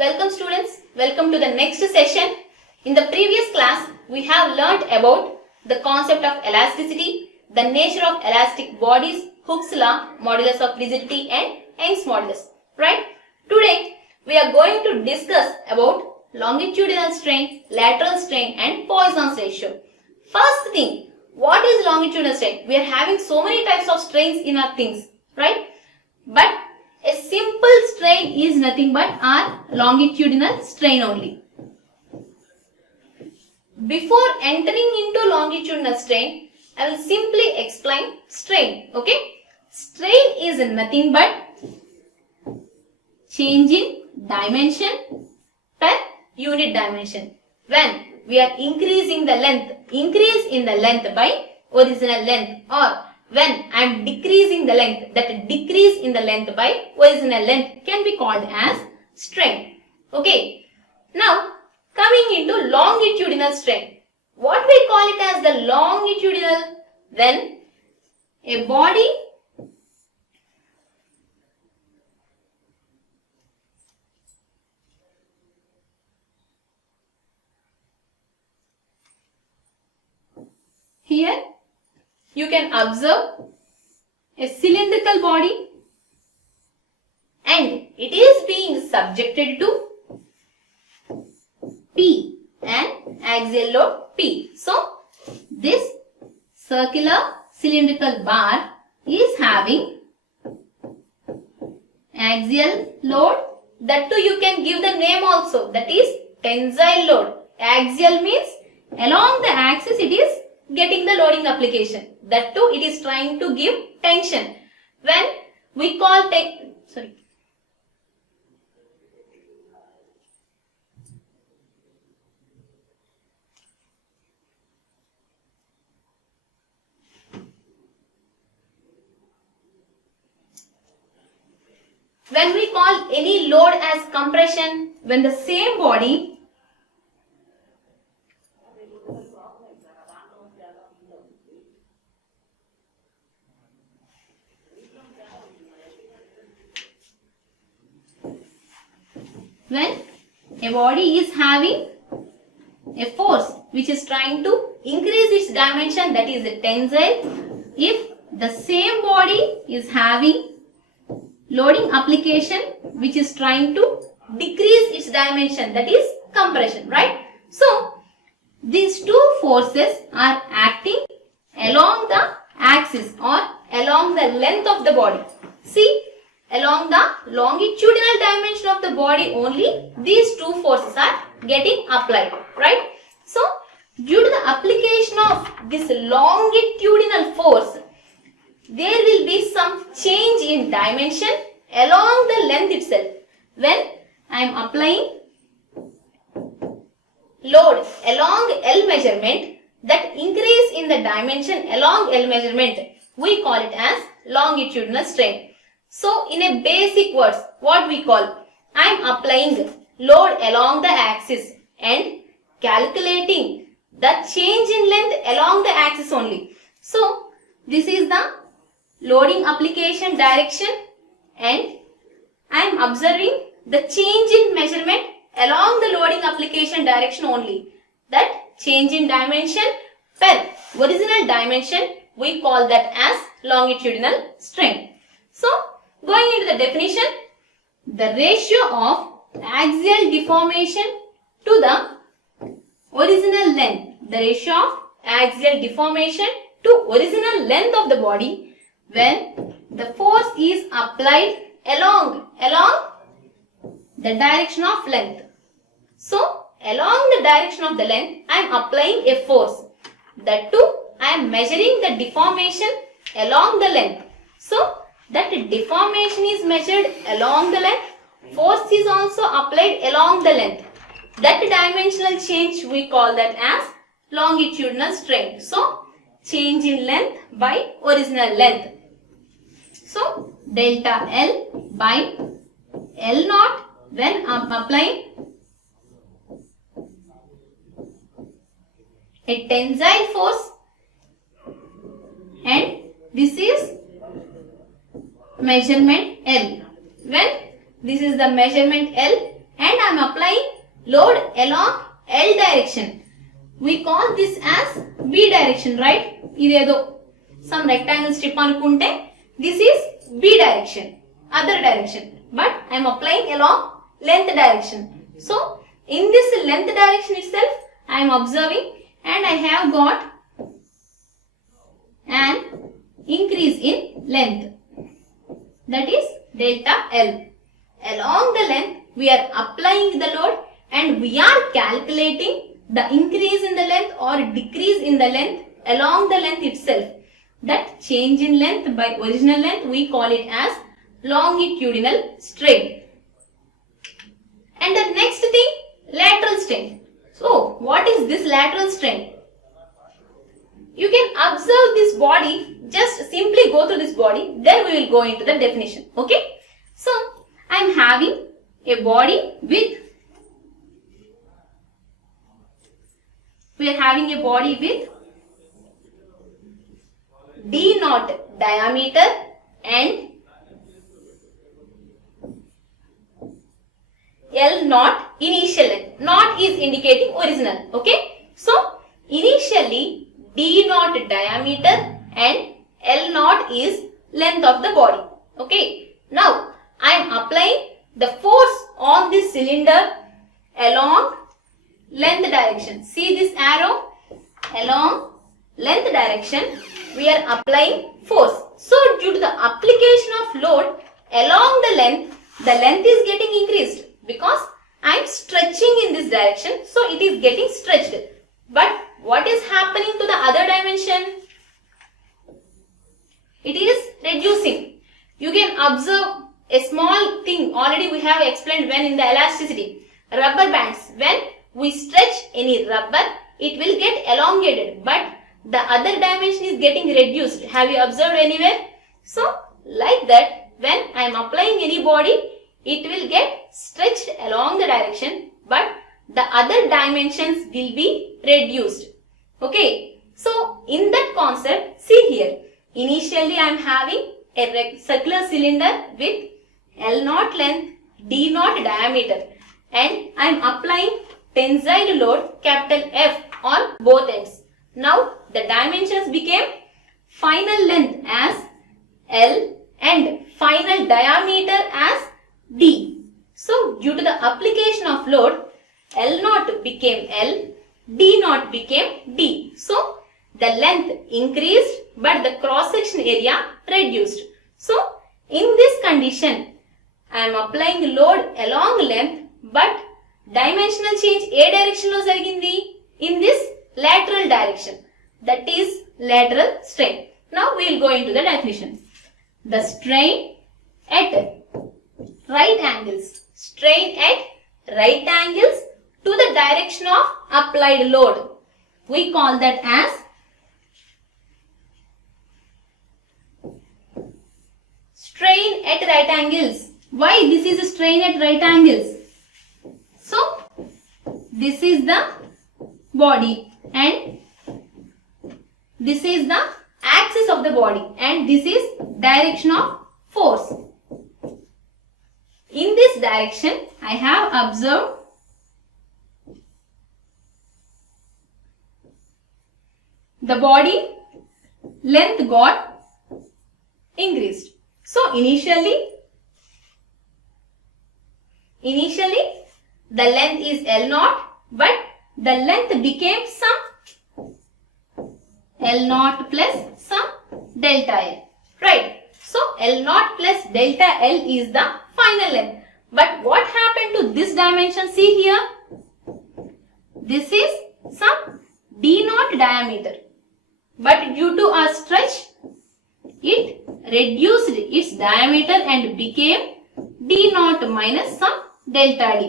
Welcome students, welcome to the next session. In the previous class, we have learnt about the concept of elasticity, the nature of elastic bodies, Hooke's law, modulus of rigidity and Young's modulus. Right? Today, we are going to discuss about longitudinal strain, lateral strain and Poisson's ratio. First thing, what is longitudinal strain? We are having so many types of strains in our things, right? But a simple strain is nothing but our longitudinal strain only. Before entering into longitudinal strain, I will simply explain strain. Okay? Strain is nothing but change in dimension per unit dimension. When we are increasing the length, increase in the length by original length, or when I am decreasing the length, that decrease in the length by original length can be called as strain. Okay. Now, coming into longitudinal strain. What we call it as the longitudinal? When a body here you can observe a cylindrical body and it is being subjected to P and axial load P. So, this circular cylindrical bar is having axial load. That too you can give the name also, that is tensile load. Axial means along the axis it is getting the loading application. That too it is trying to give tension. When we call when we call any load as compression, when the same body is having a force which is trying to increase its dimension, that is a tensile. If the same body is having loading application which is trying to decrease its dimension, that is compression, right? So, these two forces are acting along the axis or along the length of the body. See, along the longitudinal dimension of the body only these two forces are getting applied, right? So, due to the application of this longitudinal force, there will be some change in dimension along the length itself. When I am applying load along L measurement, that increase in the dimension along L measurement, we call it as longitudinal strain. So, in a basic words, what we call, I am applying load along the axis and calculating the change in length along the axis only. So, this is the loading application direction and I am observing the change in measurement along the loading application direction only. That change in dimension per original dimension, we call that as longitudinal strain. So, going into the definition, the ratio of axial deformation to the original length, the ratio of axial deformation to original length of the body when the force is applied along the direction of length. So, along the direction of the length, I am applying a force. That too, I am measuring the deformation along the length. So, that deformation is measured along the length, force is also applied along the length. That dimensional change we call that as longitudinal strain. So, change in length by original length. So, delta L by L naught when I am applying a tensile force, and this is measurement L. When this is the measurement L and I am applying load along L direction. We call this as B direction, right? Idedo some rectangle strip anukunte, this is B direction, other direction, but I am applying along length direction. So in this length direction itself I am observing, and I have got an increase in length, that is delta L. Along the length we are applying the load, and we are calculating the increase in the length or decrease in the length along the length itself. That change in length by original length we call it as longitudinal strain. And the next thing, lateral strain. So what is this lateral strain? You can observe this body, just simply go through this body, then we will go into the definition. Okay. So I am having a body with, we are having a body with D naught diameter and L naught initial length. Naught is indicating original. Okay. So initially D naught diameter and L naught is length of the body. Okay. Now I am applying the force on this cylinder along length direction. See this arrow? Along length direction we are applying force. So due to the application of load along the length is getting increased because I am stretching in this direction, so it is getting stretched. But what is happening to the other dimension? It is reducing. You can observe a small thing, already we have explained when in the elasticity. Rubber bands, when we stretch any rubber, it will get elongated, but the other dimension is getting reduced. Have you observed anywhere? So like that, when I am applying any body, it will get stretched along the direction, but the other dimensions will be reduced. Okay. So in that concept, see here, initially I am having a circular cylinder with L naught length, D naught diameter, and I am applying tensile load capital F on both ends. Now the dimensions became final length as L and final diameter as D. So due to the application of load, L naught became L, D naught became D. So the length increased but the cross section area reduced. So in this condition, I am applying load along length, but dimensional change A direction లో జరిగింది? In this lateral direction. That is lateral strain. Now we will go into the definition. The strain at right angles. Strain at right angles to the direction of applied load. We call that as strain at right angles. Why this is a strain at right angles? So this is the body and this is the axis of the body and this is direction of force. In this direction I have observed the body length got increased. So initially the length is L naught, but the length became some L naught plus some delta L, right? So L naught plus delta L is the final length. But what happened to this dimension? See here, this is some D naught diameter, but due to a stretch it reduced its diameter and became D naught minus some delta D.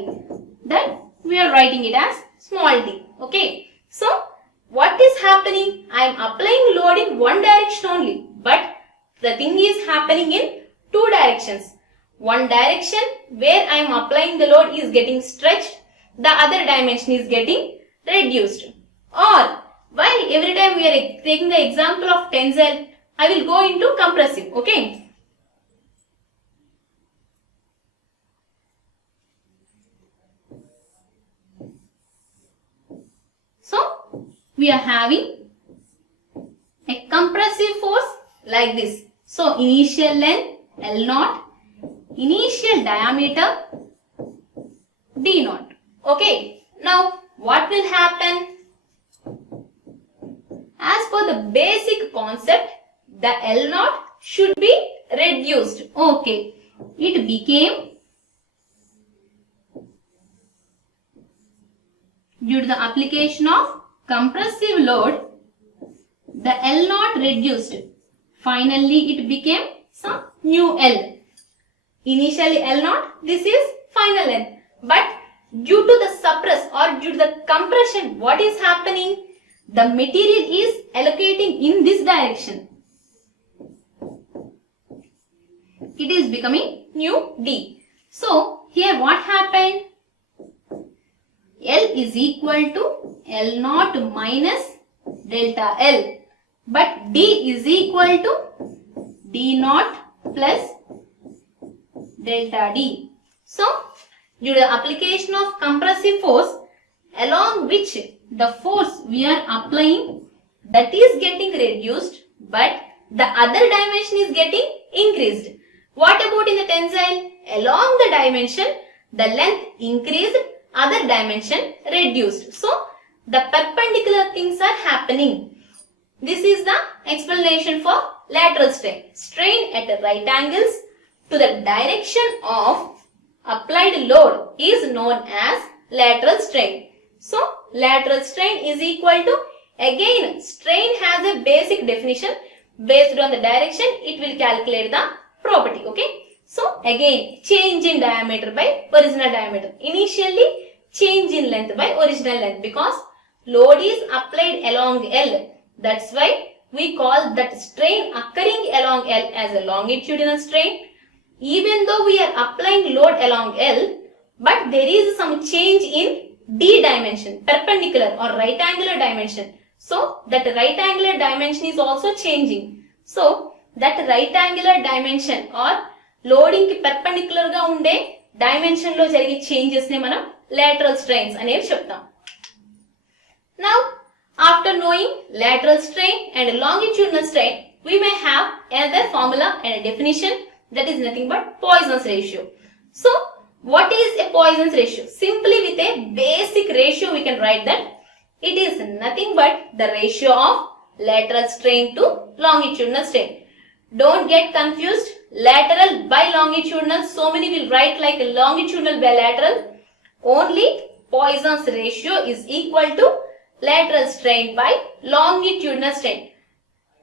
That we are writing it as small d. Okay. So what is happening? I am applying load in one direction only, but the thing is happening in two directions. One direction where I am applying the load is getting stretched, the other dimension is getting reduced. Or why every time we are taking the example of tensile, I will go into compressive. Okay. we are having a compressive force like this. So initial length L0, initial diameter D0. Okay, now what will happen? As per the basic concept, the L0 should be reduced. Okay, it became, due to the application of compressive load, the L0 reduced. Finally, it became some new L. Initially L0, this is final length. But due to the suppress or due to the compression, what is happening? The material is allocating in this direction. It is becoming new D. So, here what happened? L is equal to L0 minus delta L. But D is equal to D0 plus delta D. So, due to the application of compressive force, along which the force we are applying, that is getting reduced, but the other dimension is getting increased. What about in the tensile? Along the dimension, the length increased, other dimension reduced. So, the perpendicular things are happening. This is the explanation for lateral strain. Strain at right angles to the direction of applied load is known as lateral strain. So, lateral strain is equal to, again, strain has a basic definition. Based on the direction, it will calculate the property. Okay. So, again, change in diameter by original diameter. Initially, change in length by original length, because load is applied along L. That's why we call that strain occurring along L as a longitudinal strain. Even though we are applying load along L, but there is some change in D dimension, perpendicular or right angular dimension. So, that right angular dimension is also changing. So, that right angular dimension or loading ki perpendicular ga unde dimension lo jarige changes ne manam lateral strains anevi cheptam. Now, after knowing lateral strain and longitudinal strain, we may have another formula and a definition, that is nothing but Poisson's ratio. So, what is a Poisson's ratio? Simply with a basic ratio we can write that it is nothing but the ratio of lateral strain to longitudinal strain. Don't get confused. Lateral by longitudinal, so many will write like longitudinal by lateral. Only Poisson's ratio is equal to lateral strain by longitudinal strain.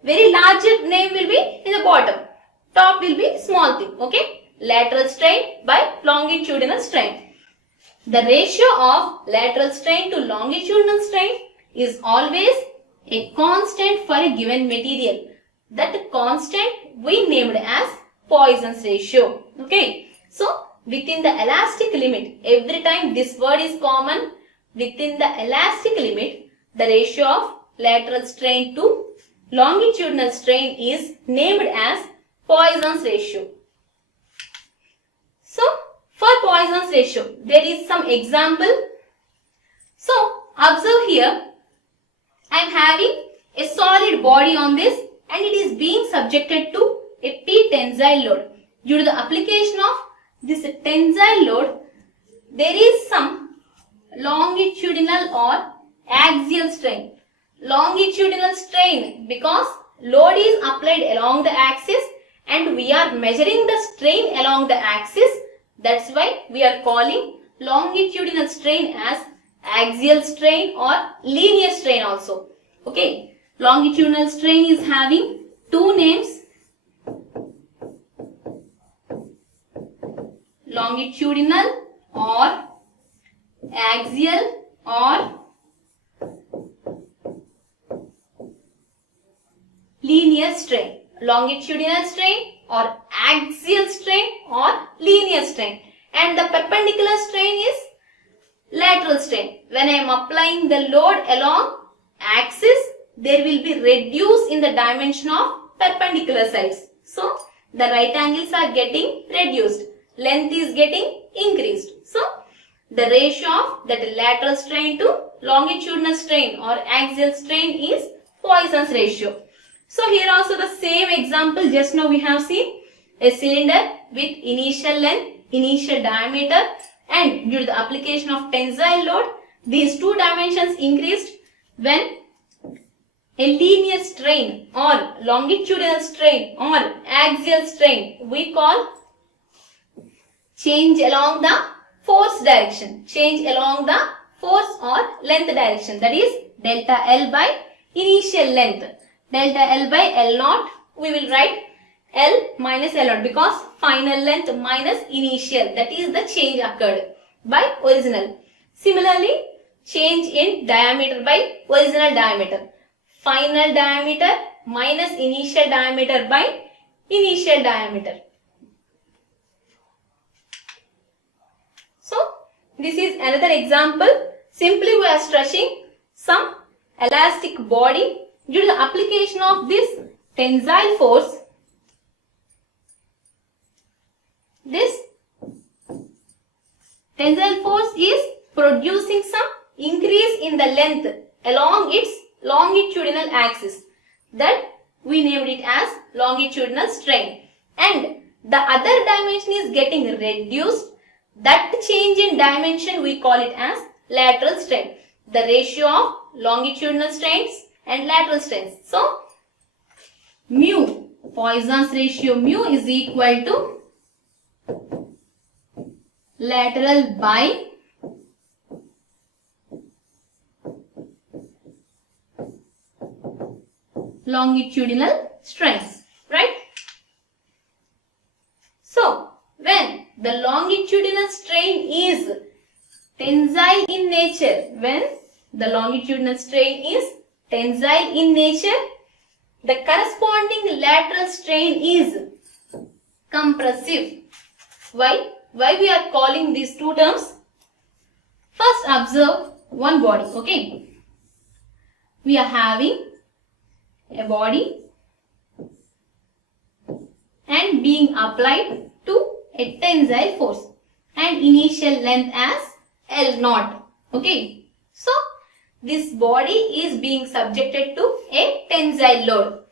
Very large name will be in the bottom. Top will be small thing. Okay. Lateral strain by longitudinal strain. The ratio of lateral strain to longitudinal strain is always a constant for a given material. That constant we named as Poisson's ratio. Okay. So, within the elastic limit, every time this word is common, within the elastic limit, the ratio of lateral strain to longitudinal strain is named as Poisson's ratio. So, for Poisson's ratio, there is some example. So, observe here, I am having a solid body on this and it is being subjected to a P tensile load. Due to the application of this tensile load, there is some longitudinal or axial strain. Longitudinal strain because load is applied along the axis and we are measuring the strain along the axis. That's why we are calling longitudinal strain as axial strain or linear strain also. Okay. Longitudinal strain is having two names. Longitudinal or axial or linear strain. Longitudinal strain or axial strain or linear strain. And the perpendicular strain is lateral strain. When I am applying the load along axis, there will be reduce in the dimension of perpendicular sides. So, the right angles are getting reduced. Length is getting increased. So, the ratio of that lateral strain to longitudinal strain or axial strain is Poisson's ratio. So here also the same example just now we have seen a cylinder with initial length, initial diameter, and due to the application of tensile load, these two dimensions increased when a linear strain or longitudinal strain or axial strain we call change along the force direction, change along the force or length direction, that is delta L by initial length. Delta L by L naught, we will write L minus L naught because final length minus initial, that is the change occurred by original. Similarly, change in diameter by original diameter. Final diameter minus initial diameter by initial diameter. So, this is another example. Simply we are stretching some elastic body due to the application of this tensile force. This tensile force is producing some increase in the length along its longitudinal axis, that we named it as longitudinal strain, and the other dimension is getting reduced. That change in dimension we call it as lateral strain, the ratio of longitudinal strains and lateral strains. So mu, Poisson's ratio mu is equal to lateral by longitudinal strains, right? So, when the longitudinal strain is tensile in nature, when the longitudinal strain is tensile in nature, the corresponding lateral strain is compressive. Why? Why we are calling these two terms? First observe one body, okay? We are having a body and being applied to a tensile force and initial length as L naught, okay? So, this body is being subjected to a tensile load,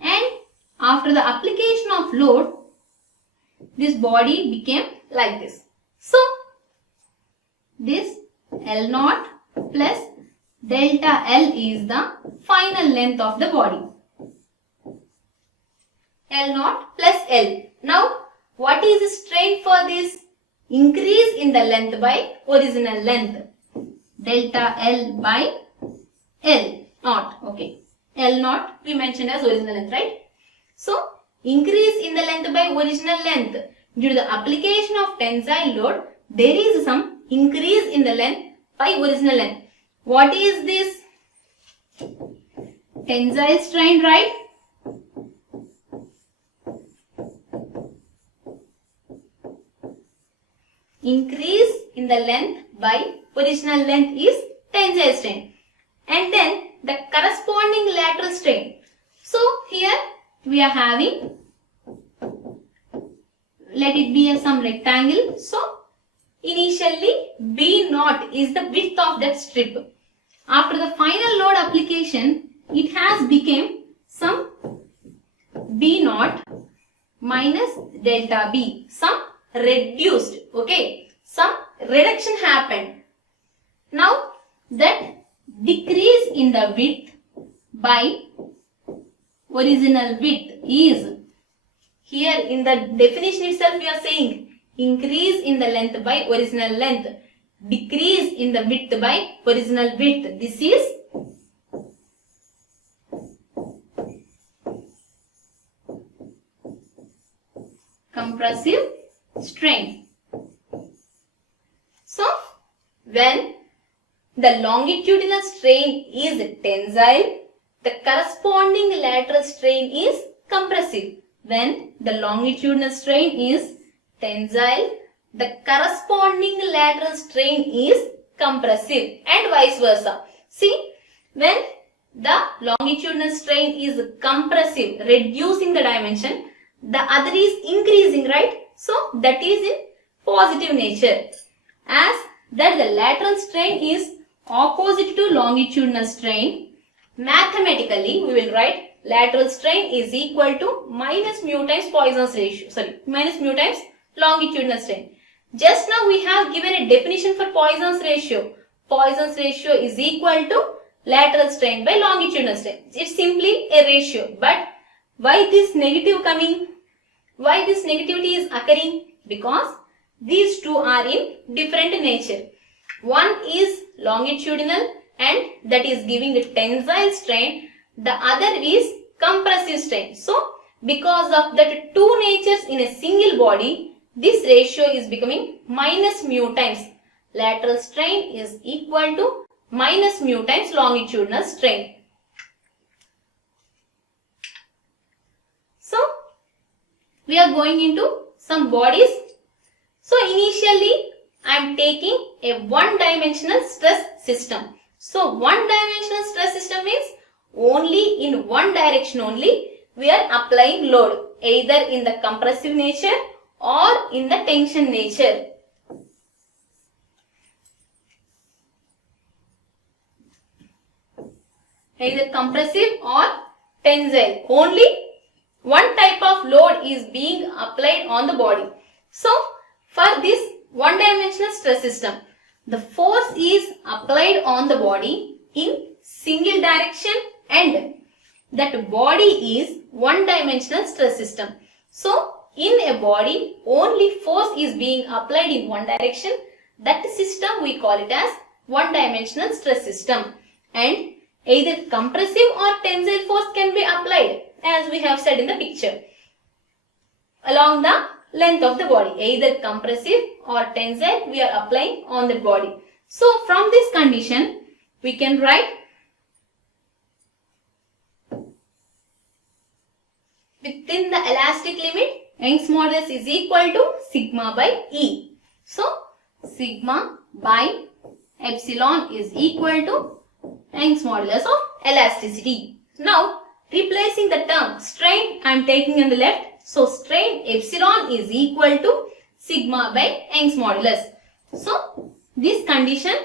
and after the application of load, this body became like this. So, this L naught plus delta L is the final length of the body. L naught plus L. Now, what is the strain for this? Increase in the length by original length. Delta L by L naught. Okay. L naught we mentioned as original length, right? So, increase in the length by original length. Due to the application of tensile load, there is some increase in the length by original length. What is this? Tensile strain, right? Increase in the length by original length is tensile strain. And then the corresponding lateral strain. So here we are having, let it be some rectangle. So initially B naught is the width of that strip. After the final load application, it has become some B naught minus delta B, some reduced, okay, some reduction happened. Now that decrease in the width by original width is, here in the definition itself we are saying increase in the length by original length, decrease in the width by original width. This is compressive strain. So, when the longitudinal strain is tensile, the corresponding lateral strain is compressive. When the longitudinal strain is tensile, the corresponding lateral strain is compressive, and vice versa. See, when the longitudinal strain is compressive, reducing the dimension, the other is increasing, right? So that is in positive nature. As that the lateral strain is opposite to longitudinal strain, mathematically we will write lateral strain is equal to minus mu times Poisson's ratio, minus mu times longitudinal strain. Just now we have given a definition for Poisson's ratio. Poisson's ratio is equal to lateral strain by longitudinal strain. It's simply a ratio. But why this negative coming? Why this negativity is occurring? Because these two are in different nature. One is longitudinal and that is giving a tensile strain. The other is compressive strain. So, because of that two natures in a single body, this ratio is becoming minus mu times. Lateral strain is equal to minus mu times longitudinal strain. So, we are going into some bodies. So, initially I am taking a one-dimensional stress system. So, one-dimensional stress system means only in one direction only we are applying load, either in the compressive nature or in the tension nature. Either compressive or tensile. Only one type of load is being applied on the body. So, for this one-dimensional stress system, the force is applied on the body in single direction and that body is one-dimensional stress system. So, in a body, only force is being applied in one direction. That system we call it as one-dimensional stress system. And either compressive or tensile force can be applied, as we have said in the picture, along the length of the body. Either compressive or tensile we are applying on the body. So, from this condition, we can write within the elastic limit, Young's modulus is equal to sigma by E. So, sigma by epsilon is equal to Young's modulus of elasticity. Now, replacing the term strain, I am taking on the left. So, strain epsilon is equal to sigma by Young's modulus. So, this condition,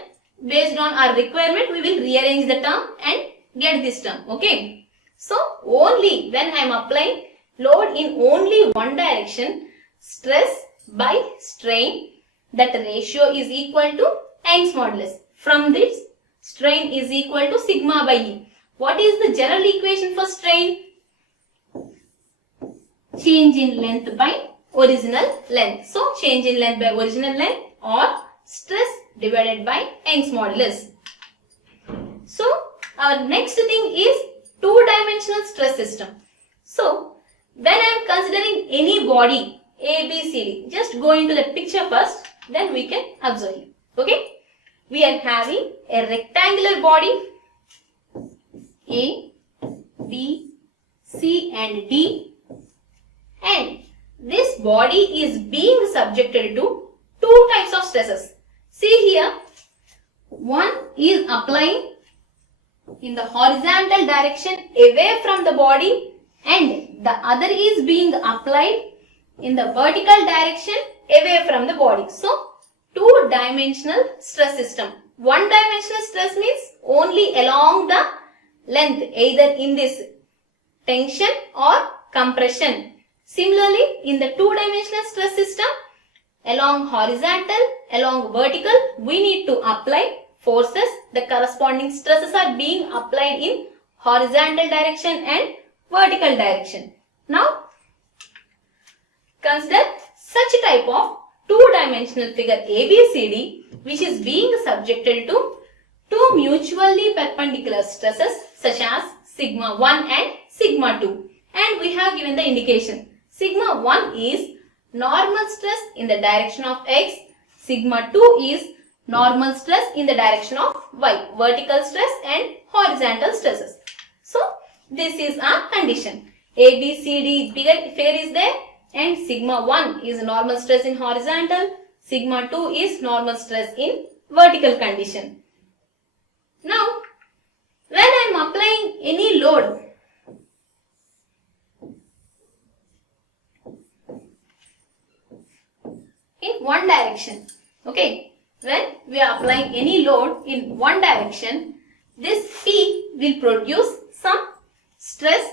based on our requirement, we will rearrange the term and get this term. Okay. So, only when I am applying load in only one direction, stress by strain, that ratio is equal to Young's modulus. From this, strain is equal to sigma by E. What is the general equation for strain? Change in length by original length. So, change in length by original length or stress divided by Young's modulus. So, our next thing is two-dimensional stress system. So, when I am considering any body A, B, C, D, just go into the picture first, then we can observe it. Okay? We are having a rectangular body A, B, C and D, and this body is being subjected to two types of stresses. See here, one is applying in the horizontal direction away from the body and the other is being applied in the vertical direction away from the body. So, two-dimensional stress system. One-dimensional stress means only along the length, either in this tension or compression. Similarly, in the two-dimensional stress system, along horizontal, along vertical, we need to apply forces. The corresponding stresses are being applied in horizontal direction and vertical direction. Now, consider such a type of two-dimensional figure ABCD which is being subjected to two mutually perpendicular stresses such as sigma 1 and sigma 2. And we have given the indication. Sigma 1 is normal stress in the direction of X. Sigma 2 is normal stress in the direction of Y. Vertical stress and horizontal stresses. So, this is our condition. A, B, C, D figure is there and sigma 1 is normal stress in horizontal. Sigma 2 is normal stress in vertical condition. Now, when I am applying any load, in one direction, okay, when we are applying any load in one direction, this P will produce some stress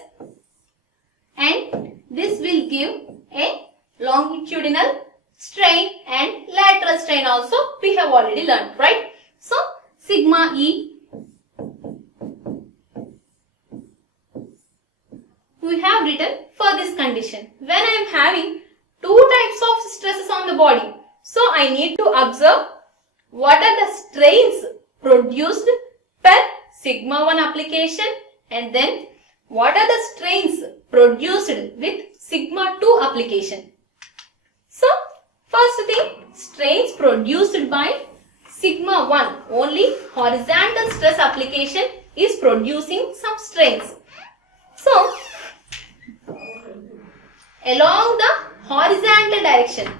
and this will give a longitudinal strain and lateral strain also we have already learned, right? So, sigma E, we have written for this condition. When I am having two types of stresses on the body, so I need to observe what are the strains produced per sigma 1 application and then what are the strains produced with sigma 2 application. So, first thing, strains produced by sigma 1, only horizontal stress application is producing some strains. So, along the horizontal direction,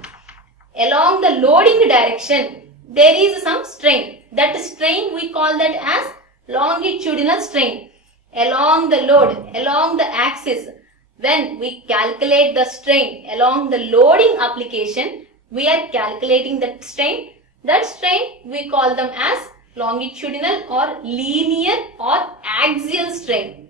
along the loading direction, there is some strain. That strain we call that as longitudinal strain. Along the load, along the axis, when we calculate the strain along the loading application, we are calculating that strain. That strain we call them as longitudinal or linear or axial strain.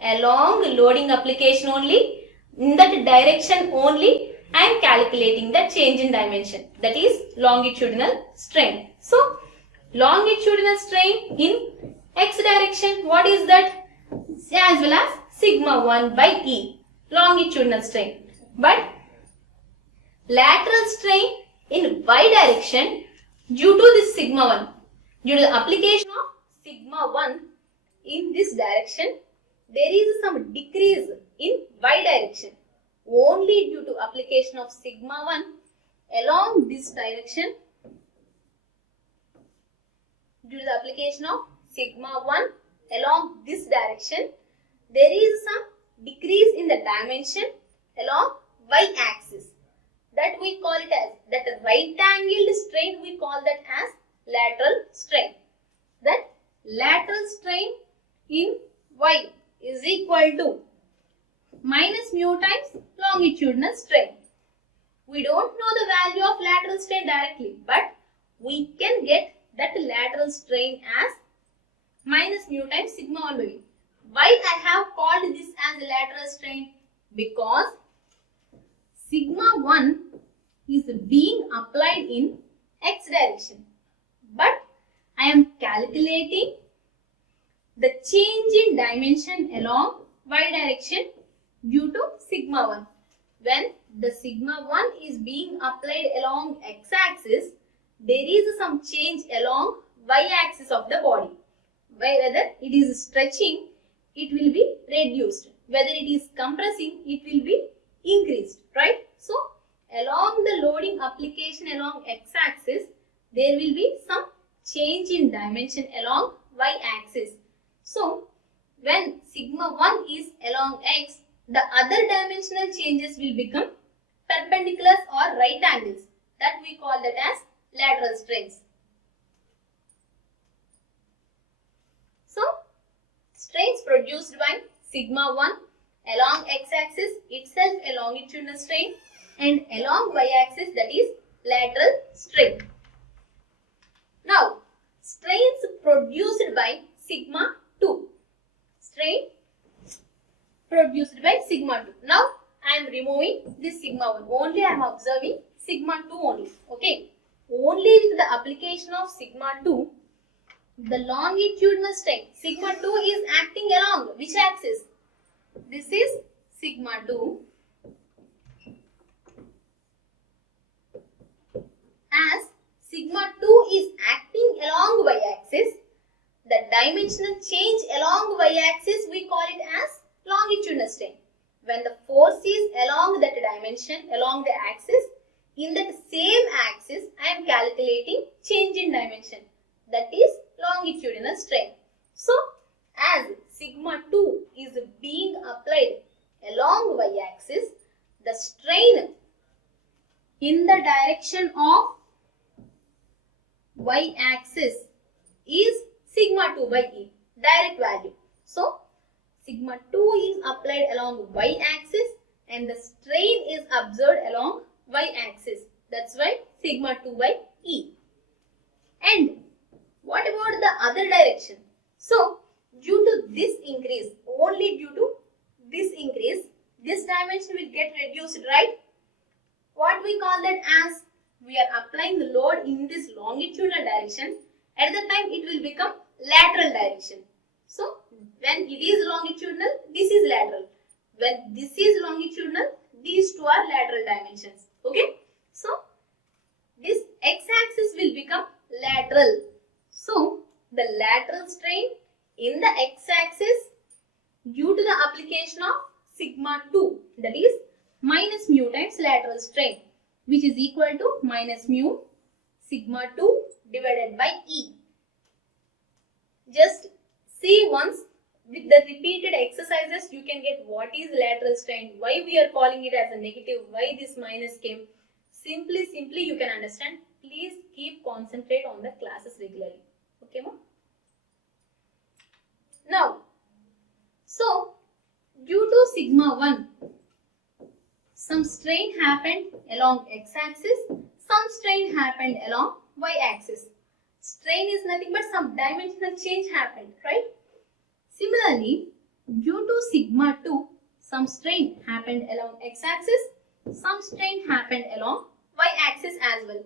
Along the loading application only, in that direction only, I am calculating the change in dimension. That is longitudinal strain. So, longitudinal strain in x direction, what is that? As well as sigma 1 by E, longitudinal strain. But lateral strain in y direction due to this sigma 1, due to the application of sigma 1 in this direction, there is some decrease in y direction. Only due to application of sigma 1 along this direction, due to the application of sigma 1 along this direction, there is some decrease in the dimension along y axis. That we call it as, that right angled strain we call that as lateral strain. That lateral strain in y is equal to minus mu times longitudinal strain. We don't know the value of lateral strain directly, but we can get that lateral strain as minus mu times sigma 1 by V. Why I have called this as a lateral strain? Because sigma 1 is being applied in x direction, but I am calculating the change in dimension along y direction due to sigma 1. When the sigma 1 is being applied along x-axis, there is some change along y-axis of the body. Whether it is stretching, it will be reduced. Whether it is compressing, it will be increased, right? So, along the loading application along x-axis, there will be some change in dimension along y-axis. So, when sigma 1 is along x, the other dimensional changes will become perpendiculars or right angles. That we call that as lateral strains. So, strains produced by sigma 1 along x-axis itself a longitudinal strain and along y-axis, that is lateral strain. Now, strains produced by sigma 2. Strain produced by sigma 2. Now, I am removing this sigma 1. Only I am observing sigma 2 only. Okay. Only with the application of sigma 2, the longitudinal strain, sigma 2 is acting along which axis? This is sigma 2. As sigma 2 is acting along y-axis, the dimensional change along y-axis we call it as longitudinal strain. When the force is along that dimension, along the axis, in that same axis, I am calculating change in dimension. That is longitudinal strain. So, as sigma 2 is being applied along y-axis, the strain in the direction of y-axis is sigma 2 by E, direct value. So, sigma 2 is applied along y-axis and the strain is observed along y-axis. That's why sigma 2 by E. And what about the other direction? So, due to this increase, only due to this increase, this dimension will get reduced, right? What we call that as? We are applying the load in this longitudinal direction. At the time, it will become lateral direction. So, when it is longitudinal, this is lateral. When this is longitudinal, these two are lateral dimensions. Okay? So, this x-axis will become lateral. So, the lateral strain in the x-axis due to the application of sigma 2, that is minus mu times lateral strain, which is equal to minus mu sigma 2 divided by E. Just see once with the repeated exercises, you can get what is lateral strain, why we are calling it as a negative, why this minus came. Simply you can understand. Please keep concentrate on the classes regularly. Okay, ma'am? Now, so due to sigma 1, some strain happened along x-axis, some strain happened along y-axis. Strain is nothing but some dimensional change happened, right? Similarly, due to sigma 2, some strain happened along x-axis, some strain happened along y-axis as well.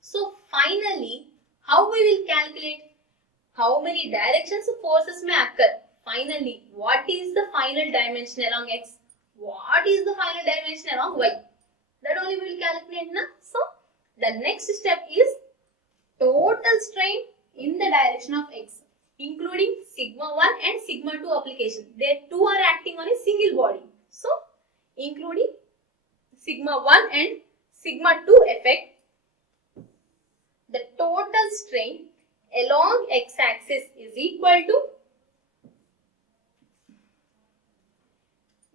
So finally, how we will calculate how many directions of forces may occur? Finally, what is the final dimension along x? What is the final dimension along y? That only we will calculate now. So, the next step is total strain in the direction of x, including sigma 1 and sigma 2 application. They two are acting on a single body. So, including sigma 1 and sigma 2 effect, the total strain along x-axis is equal to,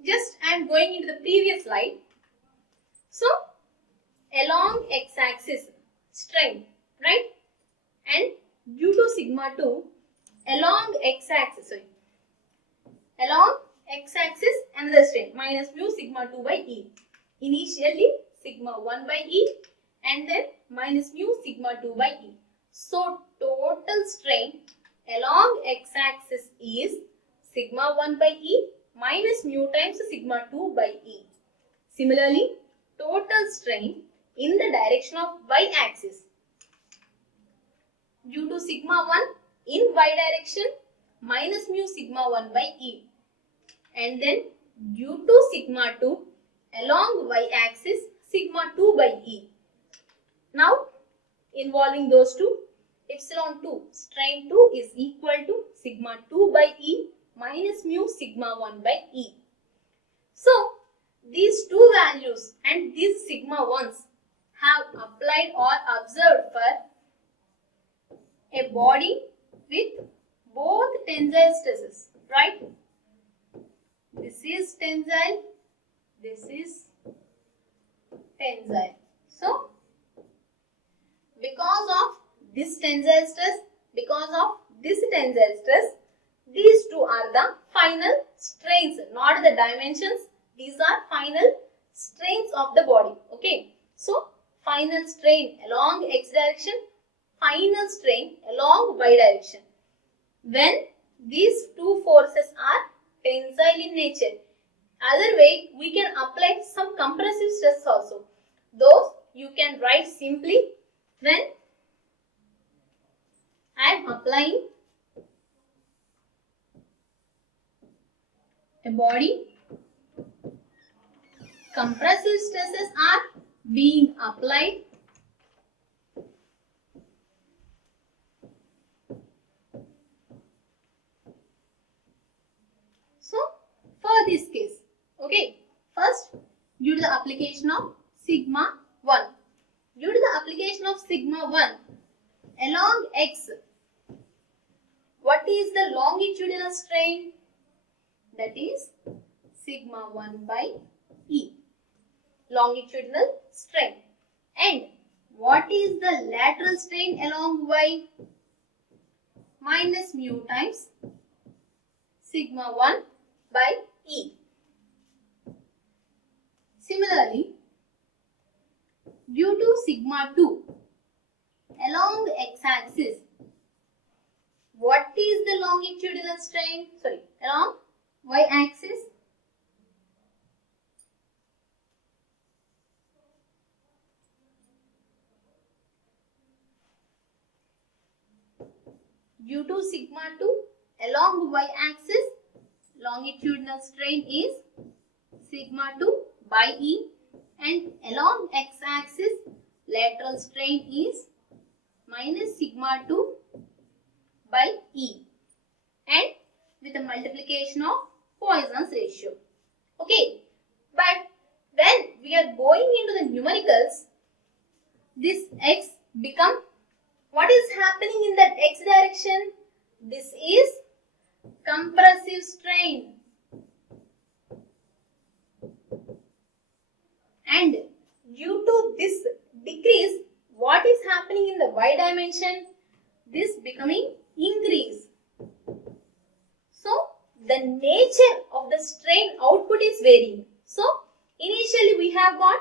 just I am going into the previous slide. So, along x-axis strain, right? And due to sigma 2, along x-axis, along x-axis another strain, minus mu sigma 2 by E. Initially sigma 1 by E and then minus mu sigma 2 by E. So, total strain along x-axis is sigma 1 by E minus mu times sigma 2 by E. Similarly, total strain in the direction of y-axis due to sigma 1 in y direction minus mu sigma 1 by E, and then due to sigma 2 along y-axis sigma 2 by E. Now, involving those two, epsilon 2 strain 2 is equal to sigma 2 by E minus mu sigma 1 by E. So, these two values and these sigma 1s have applied or observed for a body with both tensile stresses, right? This is tensile, this is tensile. So, because of this tensile stress, because of this tensile stress, these two are the final strains, not the dimensions. These are final strains of the body. Okay. So, final strain along x direction, final strain along y direction. When these two forces are tensile in nature. Other way, we can apply some compressive stress also. Those you can write simply when I am applying a body, compressive stresses are being applied so for this case, okay, first due to the application of sigma 1, due to the application of sigma 1 along x, what is the longitudinal strain? That is sigma 1 by E, longitudinal strain. And what is the lateral strain along y? Minus mu times sigma 1 by E. Similarly, due to sigma 2 along x-axis. What is the longitudinal strain? Along y-axis. Due to sigma 2 along y-axis, longitudinal strain is sigma 2 by E, and along x-axis, lateral strain is minus sigma 2 by E, and with a multiplication of Poisson's ratio. Okay, but when we are going into the numericals, this x become, what is happening in that x direction? This is compressive strain. And due to this decrease, what is happening in the y dimension? This becoming increase. So, the nature of the strain output is varying. So, initially we have got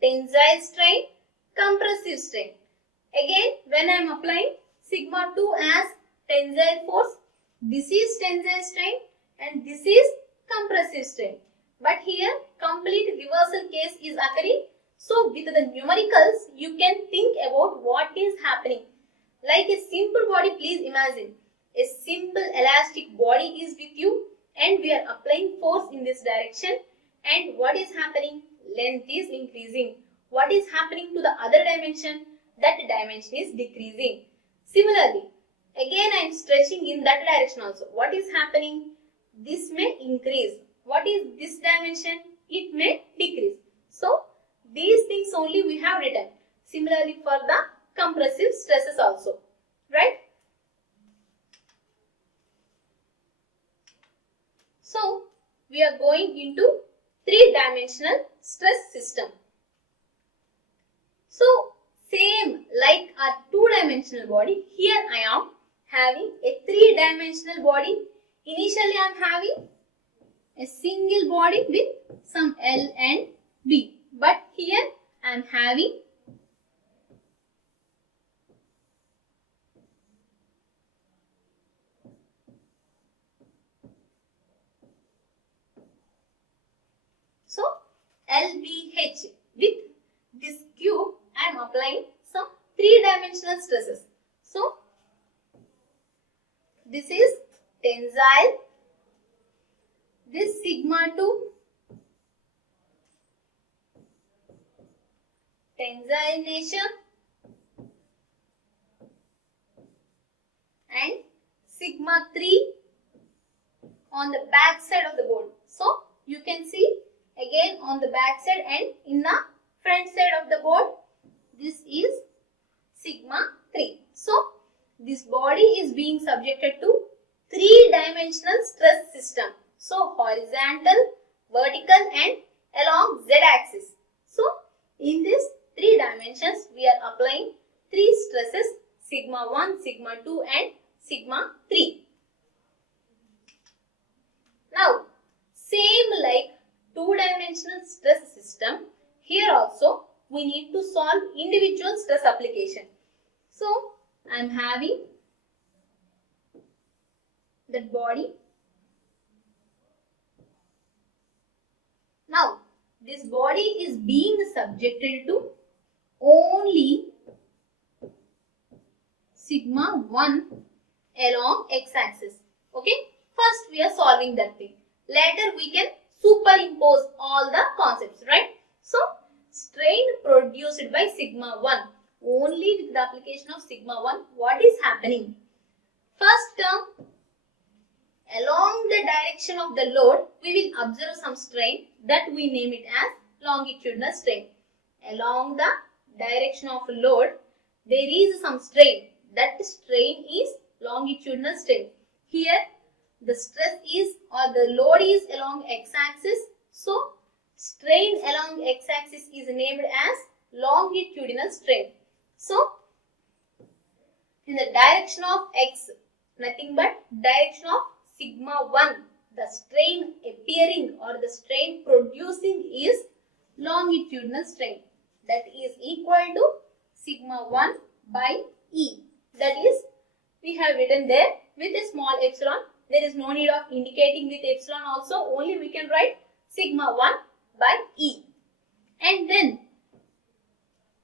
tensile strain, compressive strain. Again, when I am applying sigma 2 as tensile force, this is tensile strain and this is compressive strain. But here, complete reversal case is occurring. So, with the numericals, you can think about what is happening. Like a simple body, please imagine. A simple elastic body is with you and we are applying force in this direction. And what is happening? Length is increasing. What is happening to the other dimension? That dimension is decreasing. Similarly, again I am stretching in that direction also. What is happening? This may increase. What is this dimension? It may decrease. So, these things only we have written. Similarly for the compressive stresses also. Right? So, we are going into three-dimensional stress system. So, same like a two-dimensional body, here I am having a three-dimensional body. Initially I am having a single body with some L and B. But here I am having LBH. With this cube, I am applying some three-dimensional stresses. So, this is tensile, this sigma 2, tensile nature, and sigma 3 on the back side of the board. So, you can see again on the back side and in the front side of the board, this is sigma 3. So, this body is being subjected to three-dimensional stress system. So, horizontal, vertical and along z-axis. So, in these three dimensions, we are applying three stresses, sigma 1, sigma 2 and sigma 3. Now, same like two-dimensional stress system, here also we need to solve individual stress application. So, I am having that body. Now, this body is being subjected to only sigma 1 along x-axis. Okay, first we are solving that thing. Later we can superimpose all the concepts, right? So, strain produced by sigma 1, only with the application of sigma 1, what is happening? First term, along the direction of the load, we will observe some strain that we name it as longitudinal strain. Along the direction of load, there is some strain. That strain is longitudinal strain. Here, the stress is or the load is along x-axis. So, strain along x-axis is named as longitudinal strain. So, in the direction of x, nothing but direction of sigma 1, the strain appearing or the strain producing is longitudinal strain. That is equal to sigma 1 by E. That is, we have written there with a small epsilon. There is no need of indicating with epsilon also. Only we can write sigma 1 by E. And then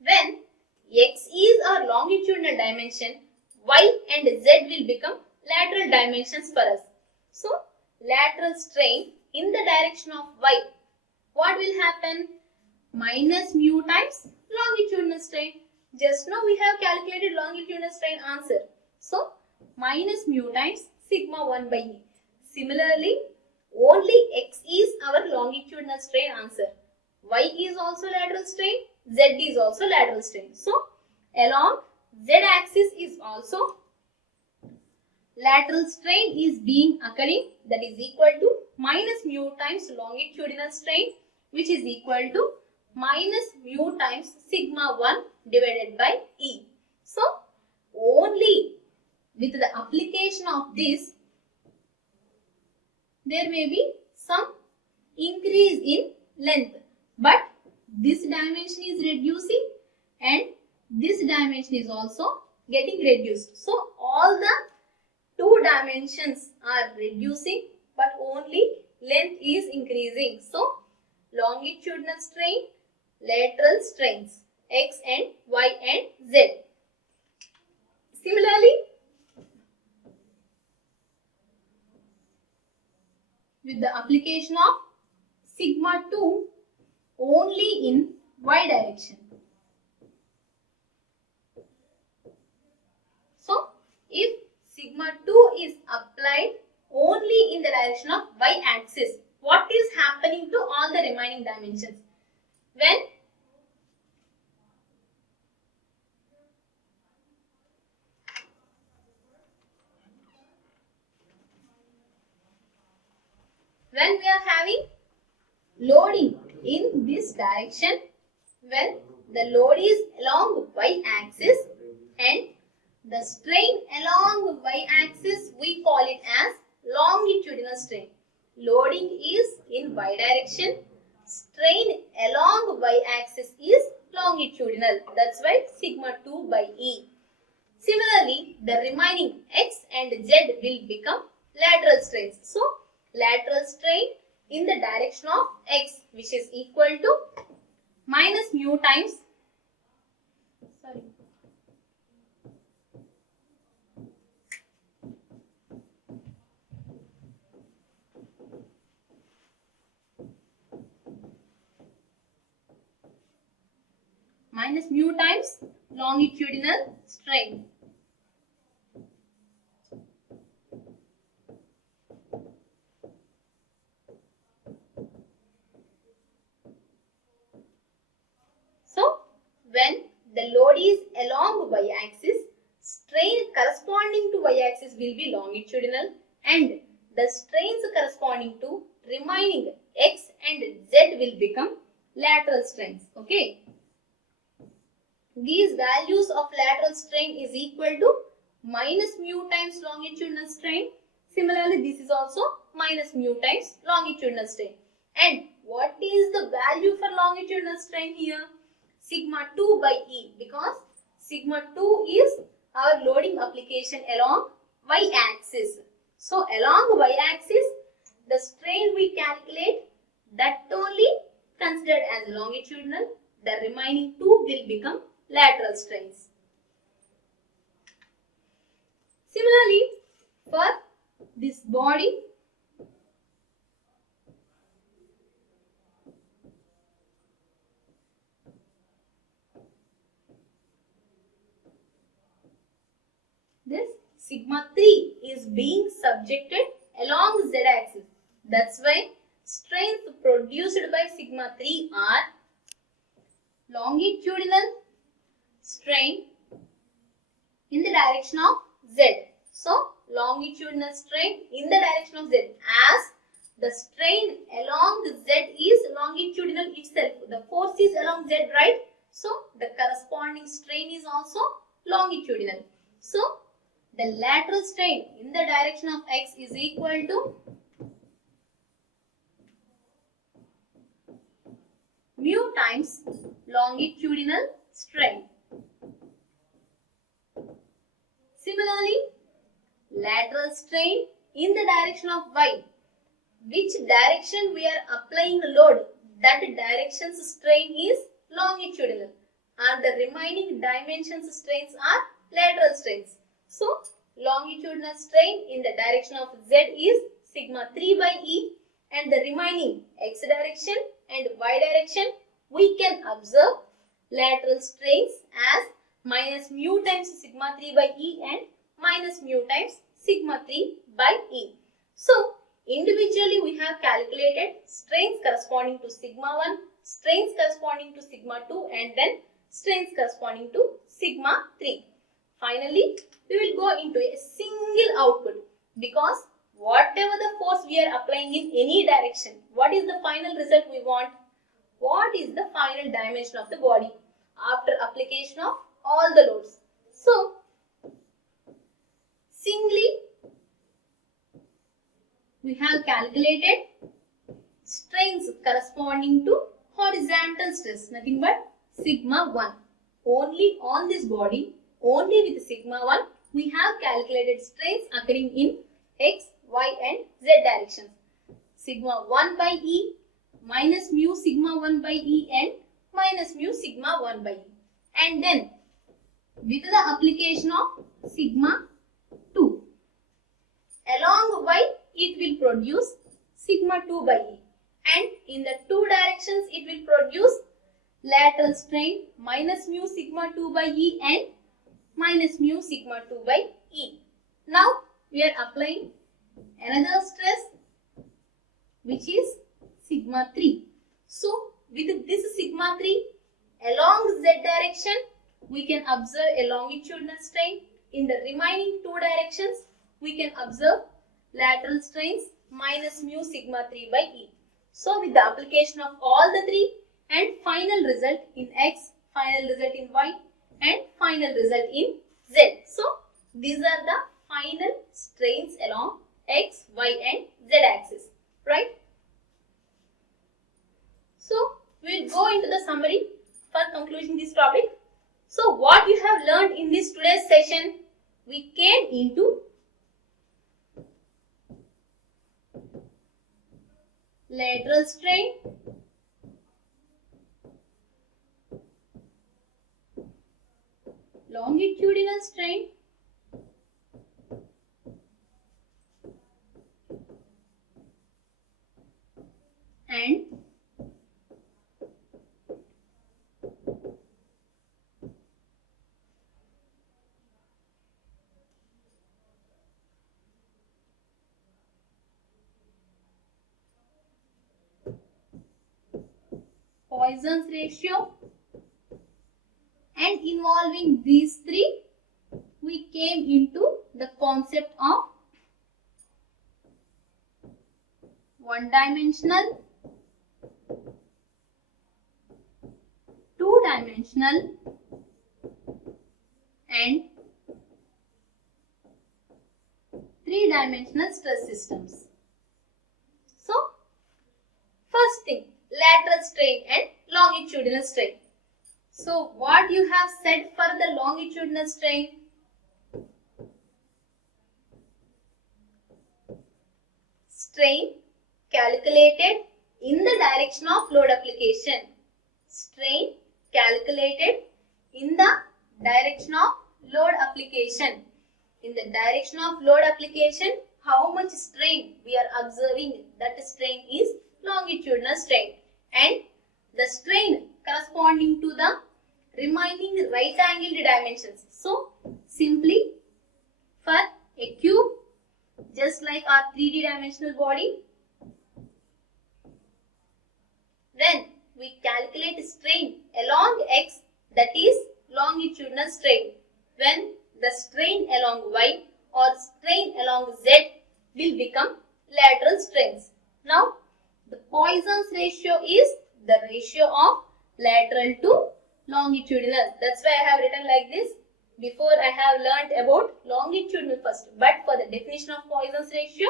when x is our longitudinal dimension, y and z will become lateral dimensions for us. So, lateral strain in the direction of y, what will happen? Minus mu times longitudinal strain. Just now we have calculated longitudinal strain answer. So, minus mu times sigma 1 by E. Similarly, only x is our longitudinal strain answer. Y is also lateral strain, z is also lateral strain. So, along z axis is also lateral strain is being occurring, that is equal to minus mu times longitudinal strain, which is equal to minus mu times sigma 1 divided by E. So, only with the application of this, there may be some increase in length, but this dimension is reducing and this dimension is also getting reduced. So, all the two dimensions are reducing, but only length is increasing. So, longitudinal strain, lateral strains, x and y and z. Similarly, with the application of sigma 2 only in y direction. So, if sigma 2 is applied only in the direction of y axis, what is happening to all the remaining dimensions? When we are having loading in this direction, when the load is along y axis and the strain along y axis, we call it as longitudinal strain. Loading is in y direction, strain along y axis is longitudinal. That's why sigma 2 by E. Similarly, the remaining x and z will become lateral strains. So, lateral strain in the direction of x, which is equal to minus mu times longitudinal strain. So, when the load is along y-axis, strain corresponding to y-axis will be longitudinal and the strains corresponding to remaining x and z will become lateral strains. Okay. These values of lateral strain is equal to minus mu times longitudinal strain. Similarly, this is also minus mu times longitudinal strain. And what is the value for longitudinal strain here? Sigma 2 by E, because sigma 2 is our loading application along y-axis. So, along y-axis, the strain we calculate, that only considered as longitudinal. The remaining two will become lateral strains. Similarly, for this body, this sigma 3 is being subjected along z-axis. That's why strains produced by sigma 3 are longitudinal strain in the direction of z. So, longitudinal strain in the direction of z, as the strain along z is longitudinal itself. The force is along z, right? So, the corresponding strain is also longitudinal. So, the lateral strain in the direction of x is equal to mu times longitudinal strain. lateral strain in the direction of y. Which direction we are applying load, that direction's strain is longitudinal, and the remaining dimensions strains are lateral strains. So, longitudinal strain in the direction of z is sigma 3 by E, and the remaining x direction and y direction we can observe lateral strains as minus mu times sigma 3 by E and minus mu times sigma 3 by E. So, individually we have calculated strains corresponding to sigma 1, strains corresponding to sigma 2, and then strains corresponding to sigma 3. Finally, we will go into a single output, because whatever the force we are applying in any direction, what is the final result we want? What is the final dimension of the body after application of all the loads? So, singly we have calculated strains corresponding to horizontal stress, nothing but sigma 1. Only on this body, only with sigma 1, we have calculated strains occurring in x, y and z directions. Sigma 1 by E minus mu sigma 1 by E and minus mu sigma 1 by E. And then with the application of sigma 2, along y it will produce sigma 2 by E, and in the two directions it will produce lateral strain minus mu sigma 2 by E and minus mu sigma 2 by E. Now we are applying another stress, which is sigma 3. So with this sigma 3 along z direction we can observe a longitudinal strain. In the remaining two directions we can observe lateral strains minus mu sigma 3 by E. So with the application of all the three, and final result in x, final result in y and final result in z. So these are the final strains along x, y and z axis, right? So we will go into the summary for concluding this topic. So what you have learned in this today's session, we came into lateral strain, longitudinal strain, and Poisson's ratio, and involving these three we came into the concept of one-dimensional, two-dimensional and three-dimensional stress systems. So, first thing, lateral strain and longitudinal strain. So, what you have said for the longitudinal strain? Strain calculated in the direction of load application. Strain calculated in the direction of load application. In the direction of load application, how much strain we are observing, that strain is longitudinal strain, and the strain corresponding to the remaining right angled dimensions. So simply for a cube, just like our 3D dimensional body, when we calculate strain along x, that is longitudinal strain. When the strain along y or strain along z will become lateral strains. Now the Poisson's ratio is the ratio of lateral to longitudinal. That's why I have written like this. Before I have learnt about longitudinal first. But for the definition of Poisson's ratio,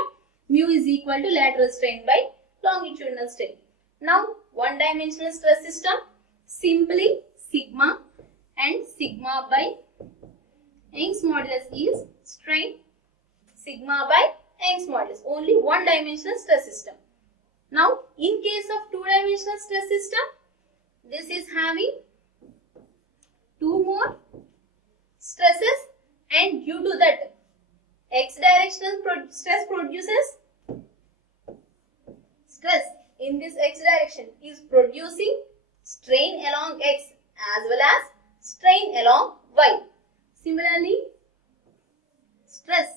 mu is equal to lateral strain by longitudinal strain. Now one-dimensional stress system, simply sigma and sigma by Young's modulus is strain. sigma by Young's modulus. Only one dimensional stress system. Now, in case of two dimensional stress system, this is having two more stresses, and due to that x directional stress produces stress in this x direction is producing strain along x as well as strain along y. Similarly, stress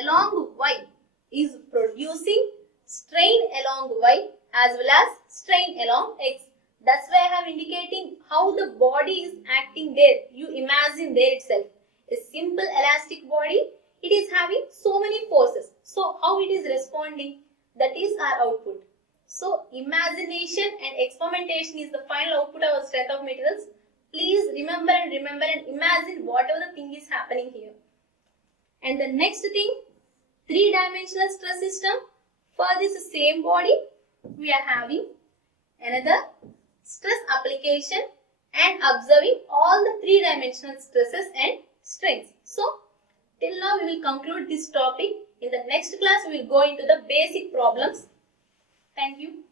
along y is producing strain along y as well as strain along x. That's why I have indicating how the body is acting there. You imagine there itself. A simple elastic body, it is having so many forces. So how it is responding? That is our output. So imagination and experimentation is the final output of our strength of materials. Please remember and imagine whatever the thing is happening here. And the next thing, three-dimensional stress system. For this same body, we are having another stress application and observing all the three-dimensional stresses and strains. So, till now we will conclude this topic. In the next class, we will go into the basic problems. Thank you.